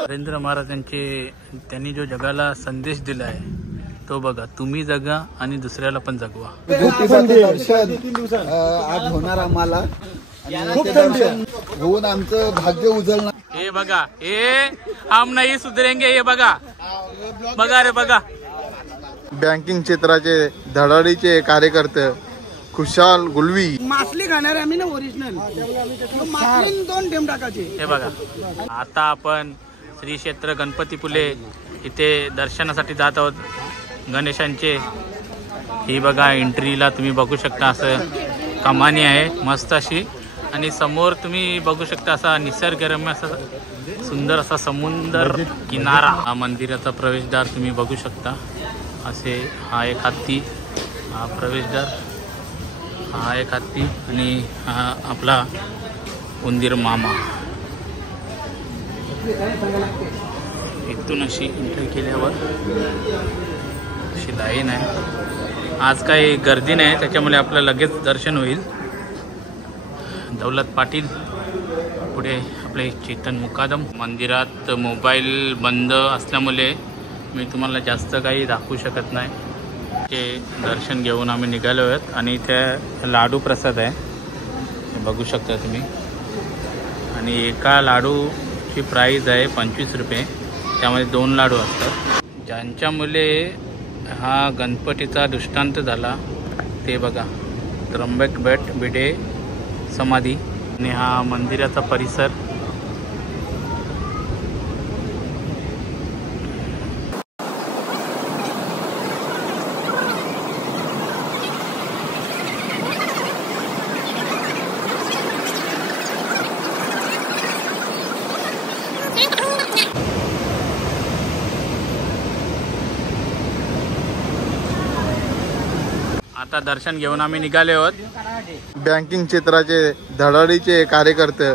नरेंद्र महाराजांचे त्यांनी जो जगाला संदेश दिला आहे तो बघा, तुम्ही जगा आणि दुसऱ्याला पण जगवा. आज होणार आम्हाला दर्शन होऊन आमचं भाग्य उजळणार. हे बघा, हे हम नाही सुधरेंगे. हे बघा बघा रे बघा. बँकिंग क्षेत्राचे धडाडीचे कार्यकर्ते खुशाल गुलवी. मासली खाणार आम्ही ना ओरिजिनल मासली 2 टेम टाकायचे. हे बघा, आता आपण श्री क्षेत्र गणपतीपुले इथे दर्शनासाठी जात आहोत गणेशांचे. ही बघा एंट्रीला तुम्ही बघू शकता असं कमानी आहे मस्त अशी, आणि समोर तुम्ही बघू शकता असा निसर्गरम्य असा सुंदर असा समुद्र किनारा. हा मंदिराचा प्रवेशद्वार तुम्ही बघू शकता असे. हा एक हत्ती, हा प्रवेशद्वार, हा एक हत्ती आणि हा आपला उंदीर मामा. इथून अशी एंट्री केल्यावर अशी लाईन आहे. आज काही गर्दी नाही त्याच्यामुळे आपलं लगेच दर्शन होईल. दौलत पाटील, पुढे आपले चेतन मुकादम. मंदिरात मोबाईल बंद असल्यामुळे मी तुम्हाला जास्त काही दाखवू शकत नाही. ते दर्शन घेऊन आम्ही निघालो आहोत आणि इथे लाडू प्रसाद आहे, हे बघू शकता तुम्ही. आणि एका लाडूची प्राईज आहे 25 रुपये. त्यामध्ये 2 लाडू असतात. ज्यांच्यामुळे हा गणपतीचा दृष्टांत झाला ते बघा, त्र्यंबक बेट बिडे समाधी. आणि हा मंदिराचा परिसर. आता दर्शन घेऊन आम्ही निघाले आहोत. बँकिंग क्षेत्राचे धडाडीचे कार्यकर्ते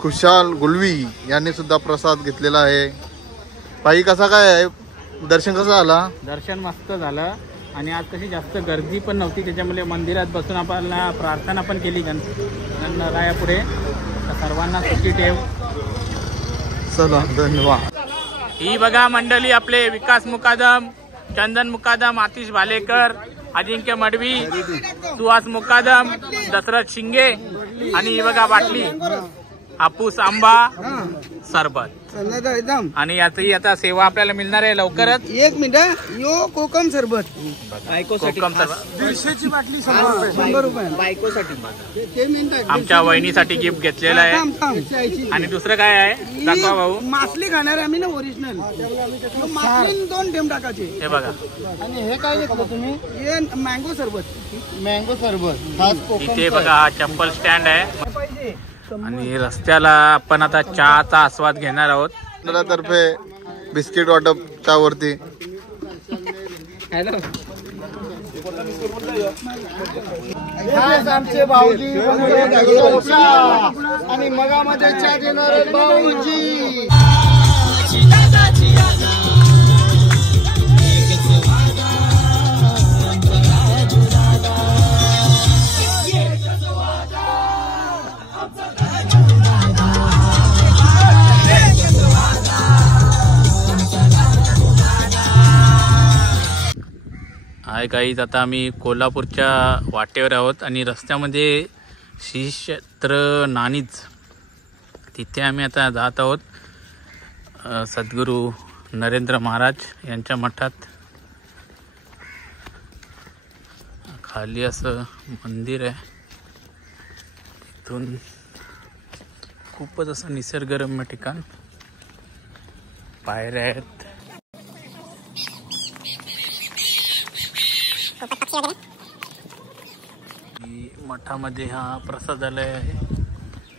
खुशाल गुलवी यांनी सुद्धा प्रसाद घेतलेला आहे. बाई कसा काय आहे, दर्शन कसं झाला? दर्शन मस्त झालं आणि आज कशी जास्त गर्दी पण नव्हती त्याच्यामुळे मंदिरात बसून आपल्याला प्रार्थना पण केली गणरायापुढे. सर्वांना सुखी ठेव. चला धन्यवाद. ही बघा मंडळी, आपले विकास मुकादम, चंदन मुकादम, आतिश भालेकर, अजिंक्य मडवी, सुहास मुकादम, दशरथ शिंगे. आणि ही बघा बाटली हापूस आंबा सरबत. आणि याची आता सेवा आपल्याला मिळणार आहे लवकरच. 1 मिनिट, यो कोकम सरबत कोकम सरबत 150ची बाटली 100 रुपये बायकोसाठी. आमच्या वहिनीसाठी गिफ्ट घेतलेलं आहे. आणि दुसरं काय आहे दाखवा भाऊ. मासली खाणार आम्ही ना ओरिजिनल मासली 2 टेम टाकायचे. हे बघा, आणि हे काय घेतलं तुम्ही? हे मँगो सरबत. इथे बघा हा चप्पल स्टँड आहे. आणि रस्त्याला आपण आता चहाचा आस्वाद घेणार आहोत. तर्फे बिस्किट वाटपच्या वरती. आमचे भाऊजी आणि मगामध्ये चहा देणारे भाऊजी. हाय गाईज, आता आम्ही कोल्हापूरच्या वाटेवर आहोत आणि रस्त्यामध्ये श्री क्षेत्र नाणीज तिथे आम्ही आता जात आहोत. सद्गुरू नरेंद्र महाराज यांच्या मठात. खाली असं मंदिर आहे. इथून खूपच असं निसर्गरम्य ठिकाण. पायऱ्या आहेत. मठामध्ये हा प्रसादालय आहे.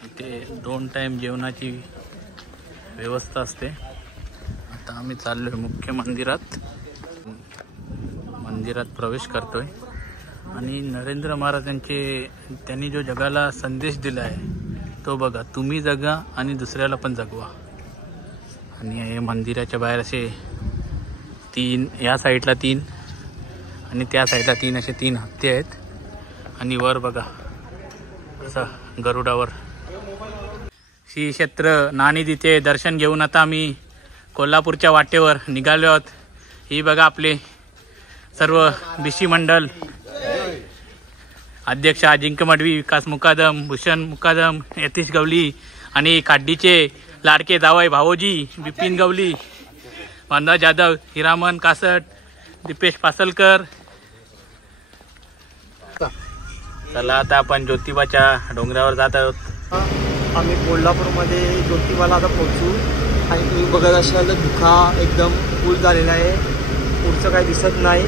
इथे 2 टाइम जेवणाची व्यवस्था असते. आता आम्ही चाललोय मुख्य मंदिरात. मंदिरात प्रवेश करतोय. आणि नरेंद्र महाराजांचे त्यांनी जो जगाला संदेश दिला आहे तो बघा, तुम्ही जगा आणि दुसऱ्याला पण जगवा. आणि हे मंदिराच्या बाहेर असे 3, या साईडला 3 आणि त्या साईडला 3 असे 3 हत्ती आहेत. आणि वर बघा असं गरुडावर श्री क्षेत्र नाणी तिथे दर्शन घेऊन आता आम्ही कोल्हापूरच्या वाटेवर निघालो आहोत. ही बघा आपले सर्व बीसी मंडळ अध्यक्ष अजिंक्य मडवी, विकास मुकादम, भूषण मुकादम, यतीश गवली आणि काड्डीचे लाडके जावई भावोजी बिपिन गवली, मानव जाधव, हिरामन कासट, दीपेश पासलकर. चला आता आपण ज्योतिबाच्या डोंगरावर जात आहोत. आम्ही कोल्हापूरमध्ये ज्योतिबाला आता पोहोचू आणि तुम्ही बघत असाल धुका एकदम फुल झालेला आहे. पुढचं काही दिसत नाही,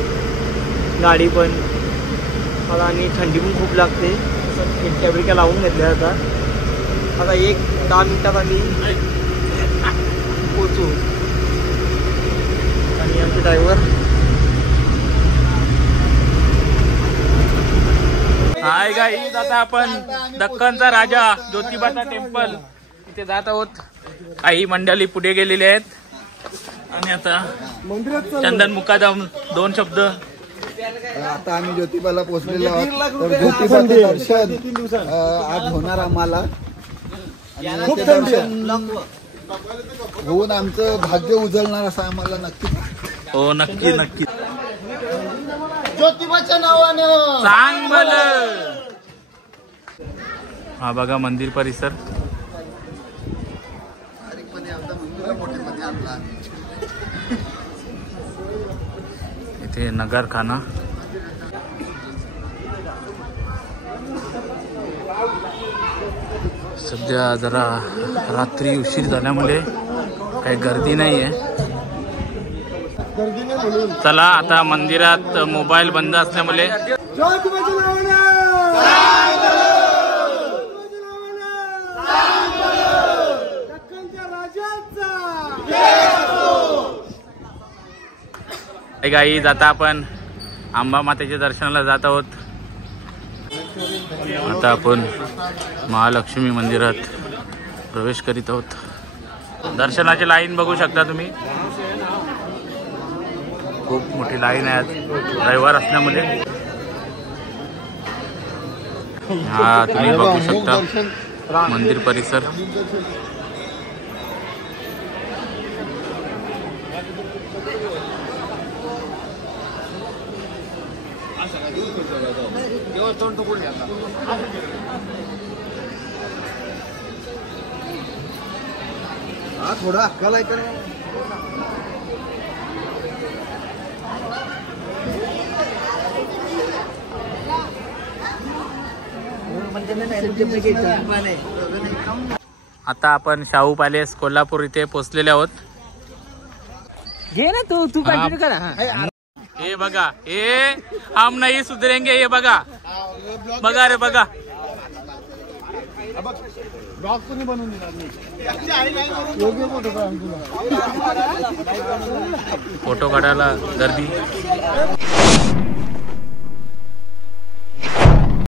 गाडी पण मला आणि थंडी पण खूप लागते. खिडक्या बिडक्या लावून घेतल्या जातात. आता 10 मिनिटात आम्ही पोचू आणि आमचे ड्रायव्हर हाय गाईज, आता आपण दक्कनचा राजा ज्योतिबाचा टेम्पल इथे जात आहोत. काही मंडळी पुढे गेलेले आहेत आणि आता चंदन मुकादम 2 शब्द. आता आम्ही ज्योतिबाला पोहोचलेलो आहोत. तर ज्योतिबाचं दर्शन आज होणार आम्हाला. खूप दर्शन होऊन आमचं भाग्य उजळणार असं आम्हाला नक्की. हो नक्की नक्की. ज्योतिबाच्या नावानं सांग बल. हा बघा मंदिर परिसर. इथे नगरखाना. सध्या जरा रात्री उशीर झाल्यामुळे काही गर्दी नाही आहे. चला आता मंदिरात मोबाईल बंद असल्यामुळे गाईज आता आपण आंबा मातेच्या दर्शनाला जात आहोत. आता आपण महालक्ष्मी मंदिरात प्रवेश करीत आहोत. दर्शनाची लाईन बघू शकता तुम्ही. खूप मोठी लाईन आहे आज रविवार असल्यामुळे. हा तुम्ही बघू शकता मंदिर परिसर. हा थोडा अक्कल आहे का आता आपण शाहू पॅलेस कोल्हापूर इथे पोहोचलेले आहोत. घे ना तू कंटिन्यू करा. हे बघा, हे हम नाही सुधरेंगे. हे बघा बघा रे बघा. फोटो काढायला गर्दी.